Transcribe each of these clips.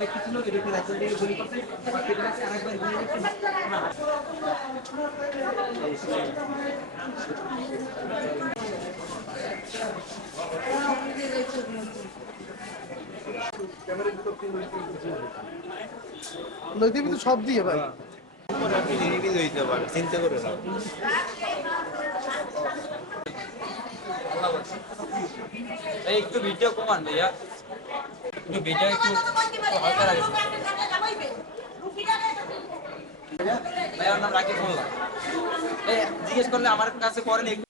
ব্যক্তি ছিল এই ব্যক্তি দিয়ে গুলি করছে একবার আরেকবার গুলি লাগছে না, নদীর ভিতরে সব দিয়ে ভাই। নিরিবিল হইতে পারে চিন্তা করে না একটু ভিডিও কমান ভাইয়া। একটু ভিডিও একটু একটু হালকা রাখেন ভাইয়া আমার নাম রাকিব মোল্লা জিজ্ঞেস করলে আমার কাছে করেনি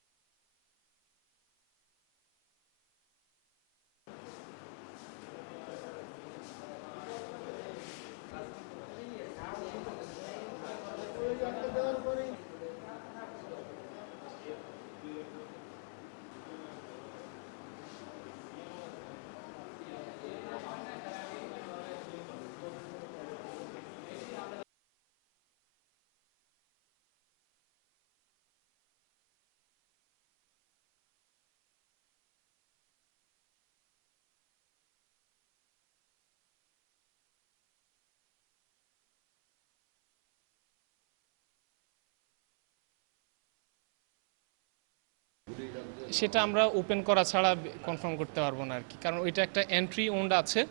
সেটা আমরা ওপেন করা ছাড়া কনফার্ম করতে পারব না আর কি। কারণ ওইটা একটা এন্ট্রি ওন্ড আছে,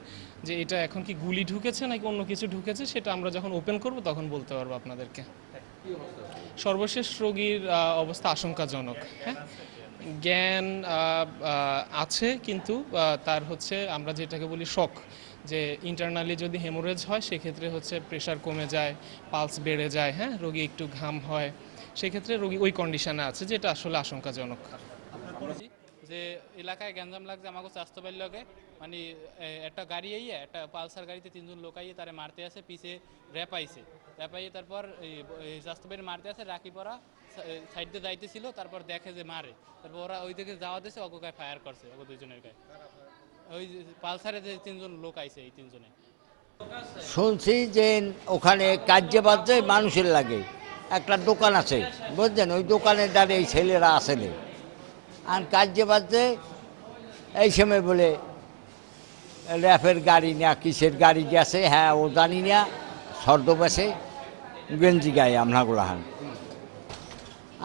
যে এটা এখন কি গুলি ঢুকেছে নাকি অন্য কিছু ঢুকেছে, সেটা আমরা যখন ওপেন করব তখন বলতে পারব আপনাদেরকে। সর্বশেষ রোগীর অবস্থা আশঙ্কাজনক হ্যাঁ? জ্ঞান আছে কিন্তু তার হচ্ছে আমরা যেটাকে বলি শক যে ইন্টারনালি যদি হেমোরেজ হয়, সেক্ষেত্রে হচ্ছে প্রেশার কমে যায় পালস বেড়ে যায় হ্যাঁ? রোগী একটু ঘাম হয়। সেক্ষেত্রে রোগী ওই কন্ডিশনে আছে যেটা আসলে আশঙ্কাজনক। যে এলাকায় গ্যাঞ্জাম লাগছে আমাকে স্বাস্থ্য বাড়ির লগে মানে একটা গাড়ি আইয়ে একটা পালসার গাড়িতে তিনজন লোক আইয়ে তারে মারতে আসে পিছে র্যাপ আইছে। র্যাপ আইয়ে তারপর এই ব- স্বাস্থ্য বাড়ি মারতে আসে রাখি পরা সাইড যাইতেছিল তারপর দেখে যে মারে। তারপর ওরা ওই দিকে যাওয়া দিয়েছে অগো গায়ে ফায়ার করছে অগো দুইজনের গায়ে। ওই পালসারে যে তিনজন লোক আইছে এই তিনজনে। শুনছি যে ওখানে কার্যে বাজে মানুষের লাগে। একটা দোকান আছে বুঝছেন ওই দোকানের দ্বারে এই ছেলেরা আসেনি। আর কার্যে বাজে, এই সময় বলে, র্যাফের গাড়ি না কিসের গাড়ি গেছে? হ্যাঁ ও জানি না, ছদ্মবেশে গেঞ্জি গায়ে আমরা গোলাহান